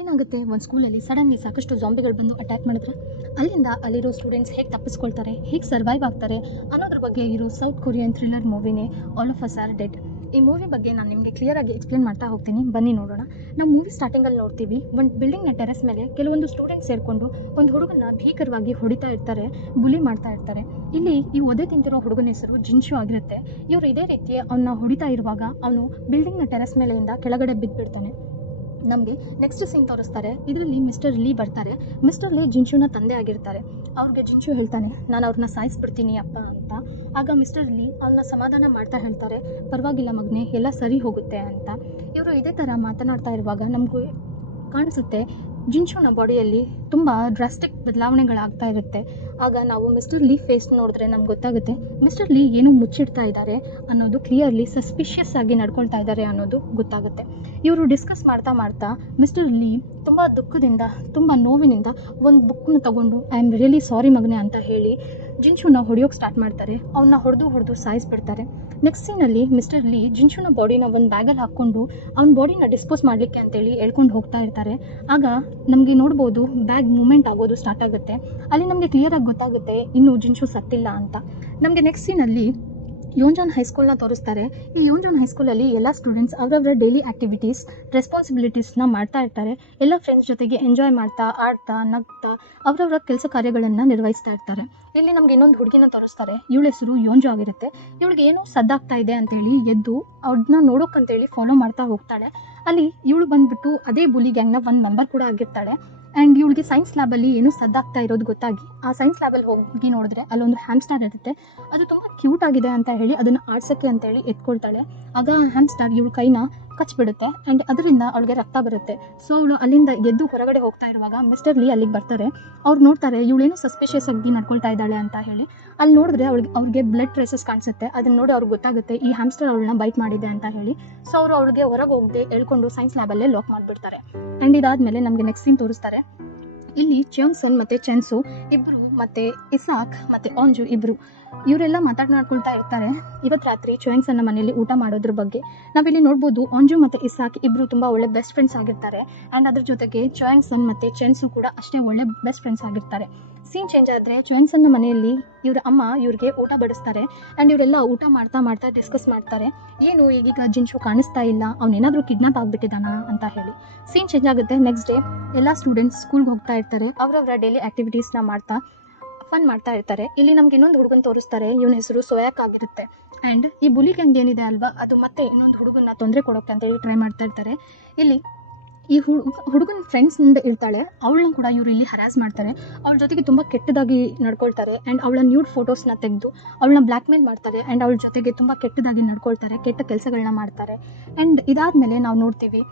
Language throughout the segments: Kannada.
ಏನಾಗುತ್ತೆ ಒಂದು ಸ್ಕೂಲಲ್ಲಿ ಸಡನ್ಲಿ ಸಾಕಷ್ಟು ಜಾಂಬಿಗಳು ಬಂದು ಅಟ್ಯಾಕ್ ಮಾಡಿದ್ರೆ ಅಲ್ಲಿರೋ ಸ್ಟೂಡೆಂಟ್ಸ್ ಹೇಗೆ ತಪ್ಪಿಸ್ಕೊಳ್ತಾರೆ, ಹೇಗೆ ಸರ್ವೈವ್ ಆಗ್ತಾರೆ ಅನ್ನೋದ್ರ ಬಗ್ಗೆ ಇರೋ ಸೌತ್ ಕೊರಿಯನ್ ಥ್ರಿಲ್ಲರ್ ಮೂವಿನೇ all of us are dead. ಈ ಮೂವಿ ಬಗ್ಗೆ ನಾನು ನಿಮಗೆ ಕ್ಲಿಯರಾಗಿ ಎಕ್ಸ್ಪ್ಲೇನ್ ಮಾಡ್ತಾ ಹೋಗ್ತೀನಿ, ಬನ್ನಿ ನೋಡೋಣ. ನಾವು ಮೂವಿ ಸ್ಟಾರ್ಟಿಂಗಲ್ಲಿ ನೋಡ್ತೀವಿ, ಒಂದು ಬಿಲ್ಡಿಂಗ್ನ ಟೆರೆಸ್ ಮೇಲೆ ಕೆಲವೊಂದು ಸ್ಟೂಡೆಂಟ್ಸ್ ಸೇರಿಕೊಂಡು ಒಂದು ಹುಡುಗನ ಭೀಕರವಾಗಿ ಹೊಡಿತಾ ಇರ್ತಾರೆ, ಬುಲಿ ಮಾಡ್ತಾ ಇರ್ತಾರೆ. ಇಲ್ಲಿ ಈ ಒದೆ ತಿಂತಿರೋ ಹುಡುಗನ ಹೆಸರು ಜಿನ್ಶು ಆಗಿರುತ್ತೆ. ಇವರು ಇದೇ ರೀತಿ ಅವನ್ನ ಹೊಡಿತಾ ಇರುವಾಗ ಅವನು ಬಿಲ್ಡಿಂಗ್ನ ಟೆರೆಸ್ ಮೇಲೆಯಿಂದ ಕೆಳಗಡೆ ಬಿದ್ದುಬಿಡ್ತಾನೆ. ನಮಗೆ ನೆಕ್ಸ್ಟ್ ಸೀನ್ ತೋರಿಸ್ತಾರೆ. ಇದರಲ್ಲಿ ಮಿಸ್ಟರ್ ಲೀ ಬರ್ತಾರೆ. ಮಿಸ್ಟರ್ ಲೀ ಜಿನ್ಶುನ ತಂದೆ ಆಗಿರ್ತಾರೆ. ಅವ್ರಿಗೆ ಜಿನ್ಶು ಹೇಳ್ತಾನೆ, ನಾನು ಅವ್ರನ್ನ ಸಾಯಿಸ್ಬಿಡ್ತೀನಿ ಅಪ್ಪ ಅಂತ. ಆಗ ಮಿಸ್ಟರ್ ಲೀ ಅವನ್ನ ಸಮಾಧಾನ ಮಾಡ್ತಾ ಹೇಳ್ತಾರೆ, ಪರವಾಗಿಲ್ಲ ಮಗನೇ, ಎಲ್ಲ ಸರಿ ಹೋಗುತ್ತೆ ಅಂತ. ಇವರು ಇದೇ ಥರ ಮಾತನಾಡ್ತಾ ಇರುವಾಗ ನಮಗೂ ಕಾಣಿಸುತ್ತೆ ಜಿನ್ಶುನ ಬಾಡಿಯಲ್ಲಿ ತುಂಬ ಡ್ರಾಸ್ಟಿಕ್ ಬದಲಾವಣೆಗಳಾಗ್ತಾ ಇರುತ್ತೆ. ಆಗ ನಾವು ಮಿಸ್ಟರ್ ಲೀ ಫೇಸ್ ನೋಡಿದ್ರೆ ನಮ್ಗೆ ಗೊತ್ತಾಗುತ್ತೆ ಮಿಸ್ಟರ್ ಲೀ ಏನೋ ಮುಚ್ಚಿಡ್ತಾ ಇದ್ದಾರೆ ಅನ್ನೋದು, ಕ್ಲಿಯರ್ಲಿ ಸಸ್ಪಿಷಿಯಸ್ ಆಗಿ ನಡ್ಕೊಳ್ತಾ ಇದ್ದಾರೆ ಅನ್ನೋದು ಗೊತ್ತಾಗುತ್ತೆ. ಇವರು ಡಿಸ್ಕಸ್ ಮಾಡ್ತಾ ಮಾಡ್ತಾ ಮಿಸ್ಟರ್ ಲೀ ತುಂಬ ದುಃಖದಿಂದ, ತುಂಬ ನೋವಿನಿಂದ ಒಂದು ಬುಕ್ಕನ್ನು ತಗೊಂಡು ಐ ಆಮ್ ರಿಯಲಿ ಸಾರಿ ಮಗನೆ ಅಂತ ಹೇಳಿ ಜಿನ್ಶುನ ಹೊಡೆಯೋಕೆ ಸ್ಟಾರ್ಟ್ ಮಾಡ್ತಾರೆ. ಅವನ್ನ ಹೊಡೆದು ಸಾಯಿಸ್ಬಿಡ್ತಾರೆ. ನೆಕ್ಸ್ಟ್ ಸೀನಲ್ಲಿ ಮಿಸ್ಟರ್ ಲೀ ಜಿನ್ಶುನ ಬಾಡಿನ ಒಂದು ಬ್ಯಾಗಲ್ಲಿ ಹಾಕ್ಕೊಂಡು ಅವ್ನ ಬಾಡಿನ ಡಿಸ್ಪೋಸ್ ಮಾಡಲಿಕ್ಕೆ ಅಂತೇಳಿ ಹೇಳ್ಕೊಂಡು ಹೋಗ್ತಾ ಇರ್ತಾರೆ. ಆಗ ನಮಗೆ ನೋಡ್ಬೋದು ಬ್ಯಾಗ್ ಮೂಮೆಂಟ್ ಆಗೋದು ಸ್ಟಾರ್ಟ್ ಆಗುತ್ತೆ. ಅಲ್ಲಿ ನಮಗೆ ಕ್ಲಿಯರಾಗಿ ಗೊತ್ತಾಗುತ್ತೆ ಇನ್ನೂ ಜಿನ್ಶು ಸತ್ತಿಲ್ಲ ಅಂತ. ನಮಗೆ ನೆಕ್ಸ್ಟ್ ಸೀನಲ್ಲಿ ಯೋಂಜಾನ್ ಹೈಸ್ಕೂಲ್ನ ತೋರಿಸ್ತಾರೆ. ಈ ಯೋಂಜಾನ್ ಹೈಸ್ಕೂಲಲ್ಲಿ ಎಲ್ಲ ಸ್ಟೂಡೆಂಟ್ಸ್ ಅವರವರ ಡೈಲಿ ಆ್ಯಕ್ಟಿವಿಟೀಸ್, ರೆಸ್ಪಾನ್ಸಿಬಿಲಿಟೀಸ್ನ ಮಾಡ್ತಾ ಇರ್ತಾರೆ. ಎಲ್ಲ ಫ್ರೆಂಡ್ಸ್ ಜೊತೆಗೆ ಎಂಜಾಯ್ ಮಾಡ್ತಾ, ಆಡ್ತಾ, ನಗ್ತಾ ಅವರವರ ಕೆಲಸ ಕಾರ್ಯಗಳನ್ನು ನಿರ್ವಹಿಸ್ತಾ ಇರ್ತಾರೆ. ಇಲ್ಲಿ ನಮ್ಗೆ ಇನ್ನೊಂದು ಹುಡುಗಿನ ತೋರಿಸ್ತಾರೆ. ಇವಳ ಹೆಸರು ಯೋಂಜು ಆಗಿರುತ್ತೆ. ಇವಳಿಗೆ ಏನೋ ಸದ್ದಾಗ್ತಾ ಇದೆ ಅಂತೇಳಿ ಎದ್ದು ಅವ್ರನ್ನ ನೋಡೋಕ್ಕಂತೇಳಿ ಫಾಲೋ ಮಾಡ್ತಾ ಹೋಗ್ತಾಳೆ. ಅಲ್ಲಿ ಇವಳು ಬಂದುಬಿಟ್ಟು ಅದೇ ಬುಲಿ ಗ್ಯಾಂಗ್ನ ಒಂದು ಮೆಂಬರ್ ಕೂಡ ಆಗಿರ್ತಾಳೆ. ಆ್ಯಂಡ್ ಇವಳಿಗೆ ಸೈನ್ಸ್ ಲ್ಯಾಬಲ್ಲಿ ಏನೋ ಸದ್ದಾಗ್ತಾ ಇರೋದು ಗೊತ್ತಾಗಿ ಆ ಸೈನ್ಸ್ ಲ್ಯಾಬಲ್ಲಿ ಹೋಗಿ ನೋಡಿದ್ರೆ ಅಲ್ಲೊಂದು ಹ್ಯಾಮ್ಸ್ಟರ್ ಇರುತ್ತೆ. ಅದು ತುಂಬ ಕ್ಯೂಟ್ ಆಗಿದೆ ಅಂತ ಹೇಳಿ ಅದನ್ನು ಆಡ್ಸೋಕ್ಕೆ ಅಂತೇಳಿ ಎತ್ಕೊಳ್ತಾಳೆ. ಆಗ ಹ್ಯಾಮ್ಸ್ಟರ್ ಇವಳ ಕೈನ ಕಚ್ಬಿಡುತ್ತೆ ಆ್ಯಂಡ್ ಅದರಿಂದ ಅವಳಿಗೆ ರಕ್ತ ಬರುತ್ತೆ. ಸೊ ಅವಳು ಅಲ್ಲಿಂದ ಎದ್ದು ಹೊರಗಡೆ ಹೋಗ್ತಾ ಇರುವಾಗ ಮಿಸ್ಟರ್ ಲೀ ಅಲ್ಲಿಗೆ ಬರ್ತಾರೆ. ಅವ್ರು ನೋಡ್ತಾರೆ ಇವಳೇನು ಸಸ್ಪಿಷಿಯಸ್ ಆಗಿ ನಡ್ಕೊಳ್ತಾ ಇದ್ದಾಳೆ ಅಂತ ಹೇಳಿ. ಅಲ್ಲಿ ನೋಡಿದ್ರೆ ಅವ್ರಿಗೆ ಬ್ಲಡ್ ಟ್ರೇಸಸ್ ಕಾಣಿಸುತ್ತೆ. ಅದನ್ನ ನೋಡಿ ಅವ್ರಿಗೆ ಗೊತ್ತಾಗುತ್ತೆ ಈ ಹ್ಯಾಮ್ಸ್ಟರ್ ಅವಳನ್ನ ಬೈಟ್ ಮಾಡಿದೆ ಅಂತ ಹೇಳಿ. ಸೊ ಅವರು ಅವಳಿಗೆ ಹೊರಗೆ ಹೋಗದೆ ಹೇಳ್ಕೊಂಡು ಸೈನ್ಸ್ ಲ್ಯಾಬಲ್ಲೇ ಲಾಕ್ ಮಾಡಿಬಿಡ್ತಾರೆ. ಆ್ಯಂಡ್ ಇದಾದಮೇಲೆ ನಮಗೆ ನೆಕ್ಸ್ಟ್ ಸೀನ್ ತೋರಿಸ್ತಾರೆ. ಇಲ್ಲಿ ಚ್ಯೋಂಗ್ಸನ್ ಮತ್ತು ಚೆನ್ಸು ಇಬ್ಬರು ಮತ್ತು ಇಸಾಕ್ ಮತ್ತು ಆಂಜು ಇಬ್ಬರು ಇವರೆಲ್ಲ ಮಾತಾಡ್ಕೊಳ್ತಾ ಇರ್ತಾರೆ. ಇವತ್ತು ರಾತ್ರಿ ಚ್ಯೋಂಗ್ಸನ್ನ ಮನೆಯಲ್ಲಿ ಊಟ ಮಾಡೋದ್ರ ಬಗ್ಗೆ ನಾವಿಲ್ಲಿ ನೋಡ್ಬೋದು. ಆಂಜು ಮತ್ತು ಇಸಾಕ್ ಇಬ್ಬರು ತುಂಬ ಒಳ್ಳೆ ಬೆಸ್ಟ್ ಫ್ರೆಂಡ್ಸ್ ಆಗಿರ್ತಾರೆ. ಆ್ಯಂಡ್ ಅದ್ರ ಜೊತೆಗೆ ಚ್ಯೋಂಗ್ಸನ್ ಮತ್ತು ಚೆನ್ಸು ಕೂಡ ಅಷ್ಟೇ ಒಳ್ಳೆ ಬೆಸ್ಟ್ ಫ್ರೆಂಡ್ಸ್ ಆಗಿರ್ತಾರೆ. ಸೀನ್ ಚೇಂಜ್ ಆದರೆ ಚ್ಯೋಂಗ್ಸನ್ನ ಮನೆಯಲ್ಲಿ ಇವರ ಅಮ್ಮ ಇವ್ರಿಗೆ ಊಟ ಬಡಿಸ್ತಾರೆ. ಆ್ಯಂಡ್ ಇವರೆಲ್ಲ ಊಟ ಮಾಡ್ತಾ ಡಿಸ್ಕಸ್ ಮಾಡ್ತಾರೆ, ಏನು ಈಗೀಗ ಜಿನ್ಶು ಕಾಣಿಸ್ತಾ ಇಲ್ಲ, ಅವನೇನಾದರೂ ಕಿಡ್ನಾಪ್ ಆಗಿಬಿಟ್ಟಿದ್ದಾನ ಅಂತ ಹೇಳಿ. ಸೀನ್ ಚೇಂಜ್ ಆಗುತ್ತೆ. ನೆಕ್ಸ್ಟ್ ಡೇ ಎಲ್ಲ ಸ್ಟೂಡೆಂಟ್ಸ್ ಸ್ಕೂಲ್ಗೆ ಹೋಗ್ತಾ ಇರ್ತಾರೆ. ಅವರವರ ಡೈಲಿ ಆ್ಯಕ್ಟಿವಿಟೀಸ್ನ ಮಾಡ್ತಾ ಫನ್ ಮಾಡ್ತಾ ಇರ್ತಾರೆ. ಇಲ್ಲಿ ನಮ್ಗೆ ಇನ್ನೊಂದು ಹುಡುಗನ ತೋರಿಸ್ತಾರೆ. ಇವನ ಹೆಸರು ಸೋಯಾಕ್ ಆಗಿರುತ್ತೆ. ಆ್ಯಂಡ್ ಈ ಬುಲಿ ಗ್ಯಾಂಗ್ ಏನಿದೆ ಅಲ್ವಾ, ಅದು ಮತ್ತೆ ಇನ್ನೊಂದು ಹುಡುಗನ ತೊಂದರೆ ಕೊಡೋಕ್ಕೆ ಅಂತೇಳಿ ಟ್ರೈ ಮಾಡ್ತಾ ಇರ್ತಾರೆ. ಇಲ್ಲಿ ಈ ಹುಡುಗನ ಫ್ರೆಂಡ್ಸ್ನಿಂದ ಇರ್ತಾಳೆ, ಅವಳನ್ನ ಕೂಡ ಇವರು ಇಲ್ಲಿ ಹರಾಸ್ ಮಾಡ್ತಾರೆ. ಅವಳ ಜೊತೆಗೆ ತುಂಬ ಕೆಟ್ಟದಾಗಿ ನಡ್ಕೊಳ್ತಾರೆ. ಆ್ಯಂಡ್ ಅವಳ ನ್ಯೂಡ್ ಫೋಟೋಸ್ನ ತೆಗೆದು ಅವಳನ್ನ ಬ್ಲ್ಯಾಕ್ ಮೇಲ್ ಮಾಡ್ತಾರೆ. ಆ್ಯಂಡ್ ಅವಳ ಜೊತೆಗೆ ತುಂಬ ಕೆಟ್ಟದಾಗಿ ನಡ್ಕೊಳ್ತಾರೆ, ಕೆಟ್ಟ ಕೆಲಸಗಳನ್ನ ಮಾಡ್ತಾರೆ. ಆ್ಯಂಡ್ ಇದಾದಮೇಲೆ ನಾವು ನೋಡ್ತೀವಿ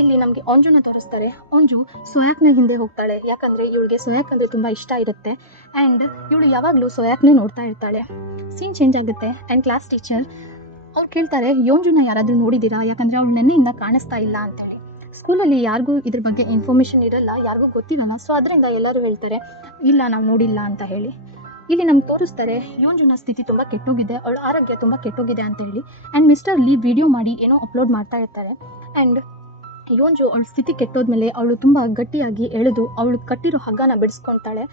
ಇಲ್ಲಿ ನಮಗೆ ಆಂಜುನ ತೋರಿಸ್ತಾರೆ. ಆಂಜು ಸೋಯಾಕ್ನ ಹಿಂದೆ ಹೋಗ್ತಾಳೆ, ಯಾಕಂದರೆ ಇವಳಿಗೆ ಸೋಯಾಕ್ ಅಂದರೆ ತುಂಬ ಇಷ್ಟ ಇರುತ್ತೆ. ಆ್ಯಂಡ್ ಇವಳು ಯಾವಾಗಲೂ ಸೋಯಾಕ್ನೇ ನೋಡ್ತಾ ಇರ್ತಾಳೆ. ಸೀನ್ ಚೇಂಜ್ ಆಗುತ್ತೆ. ಆ್ಯಂಡ್ ಕ್ಲಾಸ್ ಟೀಚರ್ ಅವ್ರು ಕೇಳ್ತಾರೆ, ಯೋಂಜುನ ಯಾರಾದರೂ ನೋಡಿದ್ದೀರಾ, ಯಾಕಂದರೆ ಅವಳು ನೆನ್ನೆಯಿಂದ ಕಾಣಿಸ್ತಾ ಇಲ್ಲ ಅಂತೇಳಿ. ಸ್ಕೂಲಲ್ಲಿ ಯಾರಿಗೂ ಇದ್ರ ಬಗ್ಗೆ ಇನ್ಫಾರ್ಮೇಷನ್ ಇರಲ್ಲ, ಯಾರಿಗೂ ಗೊತ್ತಿರಲ್ಲ. ಸೊ ಅದರಿಂದ ಎಲ್ಲರೂ ಹೇಳ್ತಾರೆ ಇಲ್ಲ ನಾವು ನೋಡಿಲ್ಲ ಅಂತ ಹೇಳಿ. ಇಲ್ಲಿ ನಮ್ಗೆ ತೋರಿಸ್ತಾರೆ ಯೋಂಜುನ ಸ್ಥಿತಿ ತುಂಬ ಕೆಟ್ಟೋಗಿದೆ, ಅವಳ ಆರೋಗ್ಯ ತುಂಬ ಕೆಟ್ಟೋಗಿದೆ ಅಂತ ಹೇಳಿ. ಆ್ಯಂಡ್ ಮಿಸ್ಟರ್ ಲೀ ವಿಡಿಯೋ ಮಾಡಿ ಏನೋ ಅಪ್ಲೋಡ್ ಮಾಡ್ತಾ ಇರ್ತಾರೆ. ಆ್ಯಂಡ್ ಯೋಂಜು ಅವಳ ಸ್ಥಿತಿ ಕೆಟ್ಟೋದ್ಮೇಲೆ ಅವಳು ತುಂಬ ಗಟ್ಟಿಯಾಗಿ ಎಳೆದು ಅವಳು ಕಟ್ಟಿರೋ ಹಗ್ಗನ ಬಿಡಿಸ್ಕೊಳ್ತಾಳೆ.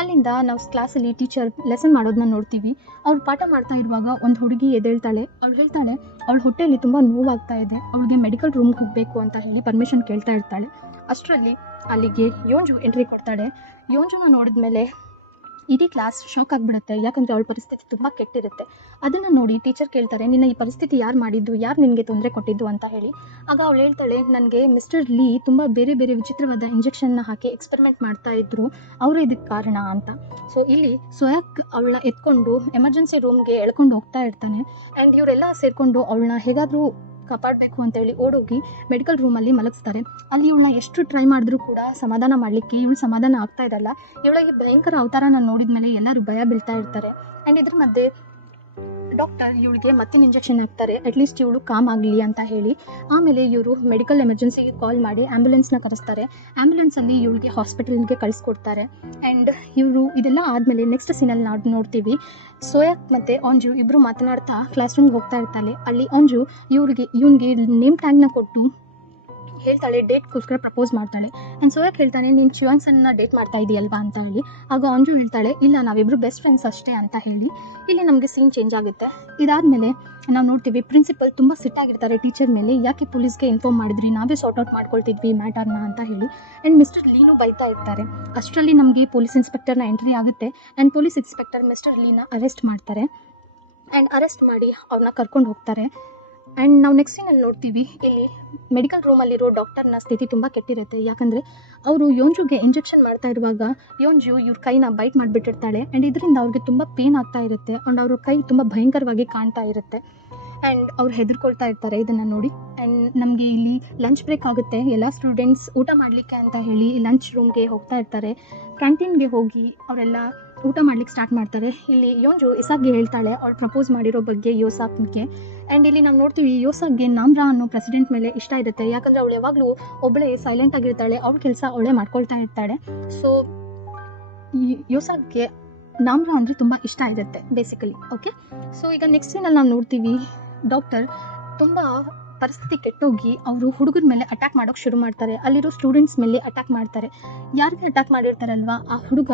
ಅಲ್ಲಿಂದ ನಾವು ಕ್ಲಾಸಲ್ಲಿ ಟೀಚರ್ ಲೆಸನ್ ಮಾಡೋದನ್ನ ನೋಡ್ತೀವಿ. ಅವ್ರು ಪಾಠ ಮಾಡ್ತಾ ಇರುವಾಗ ಒಂದು ಹುಡುಗಿ ಎದ್ದೇಳ್ತಾಳೆ. ಅವಳು ಹೇಳ್ತಾಳೆ ಅವಳ ಹೊಟ್ಟೆಯಲ್ಲಿ ತುಂಬ ನೋವಾಗ್ತಾ ಇದೆ, ಅವಳಿಗೆ ಮೆಡಿಕಲ್ ರೂಮ್ಗೆ ಹೋಗಬೇಕು ಅಂತ ಹೇಳಿ ಪರ್ಮಿಷನ್ ಕೇಳ್ತಾ ಇರ್ತಾಳೆ. ಅಷ್ಟರಲ್ಲಿ ಅಲ್ಲಿಗೆ ಯೋಂಜು ಎಂಟ್ರಿ ಕೊಡ್ತಾಳೆ. ಯೋಂಜುನ ನೋಡಿದ್ಮೇಲೆ ಇಡೀ ಕ್ಲಾಸ್ ಶಾಕ್ ಆಗಿಬಿಡುತ್ತೆ, ಯಾಕಂದರೆ ಅವಳ ಪರಿಸ್ಥಿತಿ ತುಂಬ ಕೆಟ್ಟಿರುತ್ತೆ. ಅದನ್ನು ನೋಡಿ ಟೀಚರ್ ಕೇಳ್ತಾರೆ, ನಿನ್ನ ಈ ಪರಿಸ್ಥಿತಿ ಯಾರು ಮಾಡಿದ್ದು, ಯಾರು ನಿನಗೆ ತೊಂದರೆ ಕೊಟ್ಟಿದ್ದು ಅಂತ ಹೇಳಿ. ಆಗ ಅವಳು ಹೇಳ್ತಾಳೆ, ನನಗೆ ಮಿಸ್ಟರ್ ಲೀ ತುಂಬ ಬೇರೆ ಬೇರೆ ವಿಚಿತ್ರವಾದ ಇಂಜೆಕ್ಷನ್ನ ಹಾಕಿ ಎಕ್ಸ್ಪೆರಿಮೆಂಟ್ ಮಾಡ್ತಾ ಇದ್ರು, ಅವರು ಇದಕ್ಕೆ ಕಾರಣ ಅಂತ. ಸೊ ಇಲ್ಲಿ ಸೋಯಾಕ್ ಅವಳನ್ನ ಎತ್ಕೊಂಡು ಎಮರ್ಜೆನ್ಸಿ ರೂಮ್ಗೆ ಎಳ್ಕೊಂಡು ಹೋಗ್ತಾ ಇರ್ತಾನೆ. ಆ್ಯಂಡ್ ಇವರೆಲ್ಲ ಸೇರಿಕೊಂಡು ಅವಳನ್ನ ಹೇಗಾದರೂ ಕಾಪಾಡಬೇಕು ಅಂತೇಳಿ ಓಡೋಗಿ ಮೆಡಿಕಲ್ ರೂಮಲ್ಲಿ ಮಲಗಿಸ್ತಾರೆ. ಅಲ್ಲಿ ಇವಳನ್ನ ಎಷ್ಟು ಟ್ರೈ ಮಾಡಿದ್ರೂ ಕೂಡ ಸಮಾಧಾನ ಮಾಡಲಿಕ್ಕೆ ಇವಳು ಸಮಾಧಾನ ಆಗ್ತಾ ಇರಲ್ಲ. ಇವಳಿಗೆ ಭಯಂಕರ ಅವತಾರನ ನೋಡಿದ ಮೇಲೆ ಎಲ್ಲರೂ ಭಯ ಬೀಳ್ತಾ ಇರ್ತಾರೆ. ಆ್ಯಂಡ್ ಇದ್ರ ಮಧ್ಯೆ ಡಾಕ್ಟರ್ ಇವಳಿಗೆ ಮತ್ತಿನ ಇಂಜೆಕ್ಷನ್ ಹಾಕ್ತಾರೆ, ಅಟ್ಲೀಸ್ಟ್ ಇವಳು ಕಾಮ್ ಆಗಲಿ ಅಂತ ಹೇಳಿ. ಆಮೇಲೆ ಇವರು ಮೆಡಿಕಲ್ ಎಮರ್ಜೆನ್ಸಿಗೆ ಕಾಲ್ ಮಾಡಿ ಆ್ಯಂಬುಲೆನ್ಸ್ನ ಕರೆಸ್ತಾರೆ. ಆ್ಯಂಬುಲೆನ್ಸಲ್ಲಿ ಇವಳಿಗೆ ಹಾಸ್ಪಿಟಲ್ಗೆ ಕಳಿಸ್ಕೊಡ್ತಾರೆ. ಆ್ಯಂಡ್ ಇವರು ಇದೆಲ್ಲ ಆದಮೇಲೆ ನೆಕ್ಸ್ಟ್ ಸೀನಲ್ಲಿ ನಾವು ನೋಡ್ತೀವಿ ಸೋಯಾಕ್ ಮತ್ತು ಆಂಜು ಇಬ್ಬರು ಮಾತನಾಡ್ತಾ ಕ್ಲಾಸ್ ರೂಮ್ಗೆ ಹೋಗ್ತಾ ಇರ್ತಾಳೆ. ಅಲ್ಲಿ ಆಂಜು ಇವನಿಗೆ ನೇಮ್ ಟ್ಯಾಗ್ನ ಕೊಟ್ಟು ಹೇಳ್ತಾಳೆ, ಡೇಟ್ಗೋಸ್ಕರ ಪ್ರಪೋಸ್ ಮಾಡ್ತಾಳೆ. ಆ್ಯಂಡ್ ಸೋಯಾಕ್ ಹೇಳ್ತಾನೆ, ನೀನು ಚಿವಾಂಗ್ಸನ್ನ ಡೇಟ್ ಮಾಡ್ತಾ ಇದೆಯಲ್ವಾ ಅಂತ ಹೇಳಿ. ಆಗ ಅಂಜು ಹೇಳ್ತಾಳೆ, ಇಲ್ಲ ನಾವಿಬ್ಬರು ಬೆಸ್ಟ್ ಫ್ರೆಂಡ್ಸ್ ಅಷ್ಟೇ ಅಂತ ಹೇಳಿ. ಇಲ್ಲಿ ನಮಗೆ ಸೀನ್ ಚೇಂಜ್ ಆಗುತ್ತೆ. ಇದಾದಮೇಲೆ ನಾವು ನೋಡ್ತೀವಿ ಪ್ರಿನ್ಸಿಪಲ್ ತುಂಬ ಸಿಟ್ಟಾಗಿರ್ತಾರೆ ಟೀಚರ್ ಮೇಲೆ, ಯಾಕೆ ಪೊಲೀಸ್ಗೆ ಇನ್ಫಾರ್ಮ್ ಮಾಡಿದ್ರಿ, ನಾವೇ ಸಾರ್ಟ್ ಔಟ್ ಮಾಡ್ಕೊಳ್ತಿದ್ವಿ ಮ್ಯಾಟರ್ನ ಅಂತ ಹೇಳಿ. ಆ್ಯಂಡ್ ಮಿಸ್ಟರ್ ಲೀನು ಬೈತಾ ಇರ್ತಾರೆ. ಅಷ್ಟರಲ್ಲಿ ನಮಗೆ ಪೊಲೀಸ್ ಇನ್ಸ್ಪೆಕ್ಟರ್ನ ಎಂಟ್ರಿ ಆಗುತ್ತೆ. ಆ್ಯಂಡ್ ಪೊಲೀಸ್ ಇನ್ಸ್ಪೆಕ್ಟರ್ ಮಿಸ್ಟರ್ ಲೀನ ಅರೆಸ್ಟ್ ಮಾಡ್ತಾರೆ. ಆ್ಯಂಡ್ ಅರೆಸ್ಟ್ ಮಾಡಿ ಅವ್ರನ್ನ ಕರ್ಕೊಂಡು ಹೋಗ್ತಾರೆ. ಆ್ಯಂಡ್ ನಾವು ನೆಕ್ಸ್ಟ್ ಸೀನಲ್ಲಿ ನೋಡ್ತೀವಿ, ಇಲ್ಲಿ ಮೆಡಿಕಲ್ ರೂಮಲ್ಲಿರೋ ಡಾಕ್ಟರ್ನ ಸ್ಥಿತಿ ತುಂಬ ಕೆಟ್ಟಿರುತ್ತೆ. ಯಾಕಂದರೆ ಅವರು ಯೋಂಜುಗೆ ಇಂಜೆಕ್ಷನ್ ಮಾಡ್ತಾ ಇರುವಾಗ ಯೋಂಜು ಇವ್ರ ಕೈನ ಬೈಟ್ ಮಾಡಿಬಿಟ್ಟಿರ್ತಾಳೆ. ಆ್ಯಂಡ್ ಇದರಿಂದ ಅವ್ರಿಗೆ ತುಂಬ ಪೇನ್ ಆಗ್ತಾ ಇರುತ್ತೆ. ಆ್ಯಂಡ್ ಅವ್ರ ಕೈ ತುಂಬ ಭಯಂಕರವಾಗಿ ಕಾಣ್ತಾ ಇರುತ್ತೆ. ಆ್ಯಂಡ್ ಅವ್ರು ಹೆದರ್ಕೊಳ್ತಾ ಇರ್ತಾರೆ ಇದನ್ನು ನೋಡಿ. ಆ್ಯಂಡ್ ನಮಗೆ ಇಲ್ಲಿ ಲಂಚ್ ಬ್ರೇಕ್ ಆಗುತ್ತೆ. ಎಲ್ಲ ಸ್ಟೂಡೆಂಟ್ಸ್ ಊಟ ಮಾಡಲಿಕ್ಕೆ ಅಂತ ಹೇಳಿ ಲಂಚ್ ರೂಮ್ಗೆ ಹೋಗ್ತಾ ಇರ್ತಾರೆ. ಕ್ಯಾಂಟೀನ್ಗೆ ಹೋಗಿ ಅವರೆಲ್ಲ ಊಟ ಮಾಡ್ಲಿಕ್ಕೆ ಸ್ಟಾರ್ಟ್ ಮಾಡ್ತಾರೆ. ಇಲ್ಲಿ ಯೋಂಜು ಇಸಾಕ್ಗೆ ಹೇಳ್ತಾಳೆ ಅವಳು ಪ್ರಪೋಸ್ ಮಾಡಿರೋ ಬಗ್ಗೆ ಯೋಸಾಕ್ಗೆ. ಆ್ಯಂಡ್ ಇಲ್ಲಿ ನಾವು ನೋಡ್ತೀವಿ ಯೋಸಾಕ್ಗೆ ನಾಮ್ರಾ ಅನ್ನೋ ಪ್ರೆಸಿಡೆಂಟ್ ಮೇಲೆ ಇಷ್ಟ ಇರುತ್ತೆ. ಯಾಕಂದರೆ ಅವಳು ಯಾವಾಗಲೂ ಒಬ್ಬಳೇ ಸೈಲೆಂಟ್ ಆಗಿರ್ತಾಳೆ, ಅವಳ ಕೆಲಸ ಅವಳೇ ಮಾಡ್ಕೊಳ್ತಾ ಇರ್ತಾಳೆ. ಸೊ ಈ ಯೋಸಾಕ್ಗೆ ನಾಮ್ರಾ ಅಂದರೆ ತುಂಬ ಇಷ್ಟ ಇರುತ್ತೆ ಬೇಸಿಕಲಿ. ಓಕೆ, ಸೊ ಈಗ ನೆಕ್ಸ್ಟ್ ಸೀನಲ್ಲಿ ನಾವು ನೋಡ್ತೀವಿ ಡಾಕ್ಟರ್ ತುಂಬ ಪರಿಸ್ಥಿತಿ ಕೆಟ್ಟೋಗಿ ಅವರು ಹುಡುಗರ ಮೇಲೆ ಅಟ್ಯಾಕ್ ಮಾಡೋಕ್ಕೆ ಶುರು ಮಾಡ್ತಾರೆ. ಅಲ್ಲಿರೋ ಸ್ಟೂಡೆಂಟ್ಸ್ ಮೇಲೆ ಅಟ್ಯಾಕ್ ಮಾಡ್ತಾರೆ. ಯಾರಿಗೆ ಅಟ್ಯಾಕ್ ಮಾಡಿರ್ತಾರಲ್ವ ಆ ಹುಡುಗ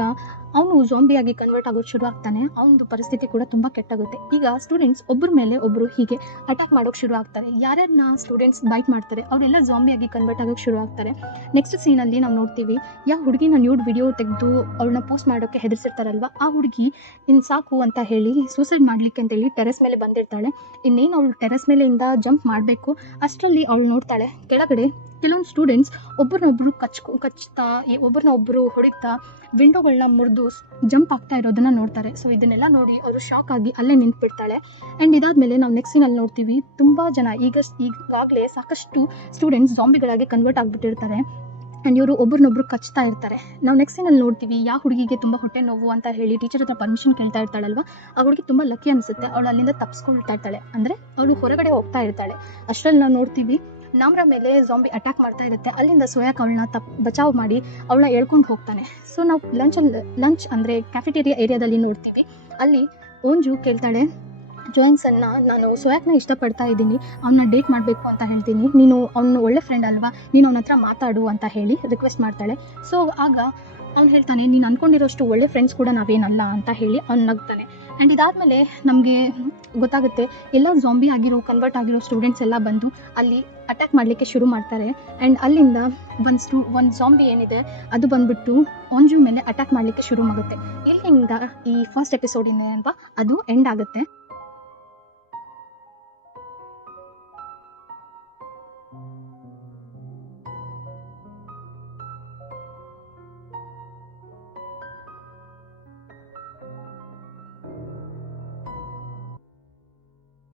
ಅವನು ಜಾಂಬಿಯಾಗಿ ಕನ್ವರ್ಟ್ ಆಗೋದು ಶುರು ಆಗ್ತಾನೆ. ಅವನದು ಪರಿಸ್ಥಿತಿ ಕೂಡ ತುಂಬ ಕೆಟ್ಟಾಗುತ್ತೆ. ಈಗ ಸ್ಟೂಡೆಂಟ್ಸ್ ಒಬ್ಬರ ಮೇಲೆ ಒಬ್ಬರು ಹೀಗೆ ಅಟ್ಯಾಕ್ ಮಾಡೋಕ್ಕೆ ಶುರು ಆಗ್ತಾರೆ. ಯಾರ್ಯಾರನ್ನ ಸ್ಟೂಡೆಂಟ್ಸ್ ಬೈಟ್ ಮಾಡ್ತಾರೆ ಅವರೆಲ್ಲ ಜಾಂಬಿಯಾಗಿ ಕನ್ವರ್ಟ್ ಆಗೋಕ್ಕೆ ಶುರು ಆಗ್ತಾರೆ. ನೆಕ್ಸ್ಟ್ ಸೀನಲ್ಲಿ ನಾವು ನೋಡ್ತೀವಿ, ಯಾವ ಹುಡುಗಿನ ನ್ಯೂಡ್ ವಿಡಿಯೋ ತೆಗೆದು ಅವಳನ್ನ ಪೋಸ್ಟ್ ಮಾಡೋಕ್ಕೆ ಹೆದರ್ಸಿರ್ತಾರಲ್ವ ಆ ಹುಡುಗಿ ಇನ್ನು ಸಾಕು ಅಂತ ಹೇಳಿ ಸೂಸೈಡ್ ಮಾಡಲಿಕ್ಕೆ ಅಂತೇಳಿ ಟೆರೆಸ್ ಮೇಲೆ ಬಂದಿರ್ತಾಳೆ. ಇನ್ನೇನು ಅವಳು ಟೆರೆಸ್ ಮೇಲೆಯಿಂದ ಜಂಪ್ ಮಾಡಬೇಕು, ಅಷ್ಟರಲ್ಲಿ ಅವಳು ನೋಡ್ತಾಳೆ ಕೆಳಗಡೆ ಕೆಲವೊಂದು ಸ್ಟೂಡೆಂಟ್ಸ್ ಒಬ್ಬರನ್ನೊಬ್ಬರು ಕಚ್ತಾ ಒಬ್ಬರನ್ನೊಬ್ಬರು ಹೊಡಿತಾ ವಿಂಡೋಗಳನ್ನ ಮುರಿದು ಜಂಪ್ ಆಗ್ತಾ ಇರೋದನ್ನ ನೋಡ್ತಾರೆ. ಸೊ ಇದನ್ನೆಲ್ಲ ನೋಡಿ ಅವರು ಶಾಕ್ ಆಗಿ ಅಲ್ಲೇ ನಿಂತ್ಬಿಡ್ತಾಳೆ. ಆ್ಯಂಡ್ ಇದಾದಮೇಲೆ ನಾವು ನೆಕ್ಸ್ಟ್ ಸೀನಲ್ಲಿ ನೋಡ್ತೀವಿ ತುಂಬ ಜನ ಈಗಾಗಲೇ ಸಾಕಷ್ಟು ಸ್ಟೂಡೆಂಟ್ಸ್ ಜಾಂಬಿಗಳಾಗಿ ಕನ್ವರ್ಟ್ ಆಗಿಬಿಟ್ಟಿರ್ತಾರೆ. ಆ್ಯಂಡ್ ಇವರು ಒಬ್ಬರನ್ನೊಬ್ರು ಕಚ್ತಾ ಇರ್ತಾರೆ. ನಾವು ನೆಕ್ಸ್ಟ್ ಸೀನಲ್ಲಿ ನೋಡ್ತೀವಿ, ಯಾವ ಹುಡುಗಿಗೆ ತುಂಬ ಹೊಟ್ಟೆ ನೋವು ಅಂತ ಹೇಳಿ ಟೀಚರ್ ಹತ್ರ ಪರ್ಮಿಷನ್ ಕೇಳ್ತಾ ಇರ್ತಾಳಲ್ವ ಆ ಹುಡುಗಿ ತುಂಬ ಲಕ್ಕಿ ಅನಿಸುತ್ತೆ. ಅವಳು ಅಲ್ಲಿಂದ ತಪ್ಪಿಸ್ಕೊಳ್ತಾ ಇರ್ತಾಳೆ, ಅಂದರೆ ಅವಳು ಹೊರಗಡೆ ಹೋಗ್ತಾ ಇರ್ತಾಳೆ. ಅಷ್ಟರಲ್ಲಿ ನಾವು ನೋಡ್ತೀವಿ ನಾಮ್ರಾ ಮೇಲೆ ಜಾಂಬಿ ಅಟ್ಯಾಕ್ ಮಾಡ್ತಾ ಇರುತ್ತೆ. ಅಲ್ಲಿಂದ ಸೋಯಾಕ್ ಅವಳನ್ನ ಬಚಾವ್ ಮಾಡಿ ಅವಳನ್ನ ಎಳ್ಕೊಂಡು ಹೋಗ್ತಾನೆ. ಸೊ ನಾವು ಲಂಚ್ ಅಂದರೆ ಕ್ಯಾಫೆಟೇರಿಯಾ ಏರಿಯಾದಲ್ಲಿ ನೋಡ್ತೀವಿ. ಅಲ್ಲಿ ಓಂಜು ಕೇಳ್ತಾಳೆ ಜೋಯಿಂಗ್ಸನ್ನ, ನಾನು ಸೋಯಾಕ್ನ ಇಷ್ಟಪಡ್ತಾ ಇದ್ದೀನಿ, ಅವನ್ನ ಡೇಟ್ ಮಾಡಬೇಕು ಅಂತ ಹೇಳ್ತೀನಿ, ನೀನು ಅವನು ಒಳ್ಳೆ ಫ್ರೆಂಡ್ ಅಲ್ವಾ, ನೀನು ಅವನ ಹತ್ರ ಮಾತಾಡು ಅಂತ ಹೇಳಿ ರಿಕ್ವೆಸ್ಟ್ ಮಾಡ್ತಾಳೆ. ಸೊ ಆಗ ಅವ್ನು ಹೇಳ್ತಾನೆ, ನೀನು ಅಂದ್ಕೊಂಡಿರೋಷ್ಟು ಒಳ್ಳೆ ಫ್ರೆಂಡ್ಸ್ ಕೂಡ ನಾವೇನಲ್ಲ ಅಂತ ಹೇಳಿ ಅವ್ನು ನಗ್ತಾನೆ. ಆ್ಯಂಡ್ ಇದಾದಮೇಲೆ ನಮಗೆ ಗೊತ್ತಾಗುತ್ತೆ ಎಲ್ಲ ಜಾಂಬಿ ಆಗಿರೋ ಕನ್ವರ್ಟ್ ಆಗಿರೋ ಸ್ಟೂಡೆಂಟ್ಸ್ ಎಲ್ಲ ಬಂದು ಅಲ್ಲಿ ಅಟ್ಯಾಕ್ ಮಾಡಲಿಕ್ಕೆ ಶುರು ಮಾಡ್ತಾರೆ. ಆ್ಯಂಡ್ ಅಲ್ಲಿಂದ ಒಂದು ಜಾಂಬಿ ಏನಿದೆ ಅದು ಬಂದುಬಿಟ್ಟು ಅಂಜು ಮೇಲೆ ಅಟ್ಯಾಕ್ ಮಾಡಲಿಕ್ಕೆ ಶುರು ಆಗುತ್ತೆ. ಇಲ್ಲಿಂದ ಈ ಫಸ್ಟ್ ಎಪಿಸೋಡ್ ಏನೇ ಅಲ್ವಾ ಅದು ಎಂಡ್ ಆಗುತ್ತೆ.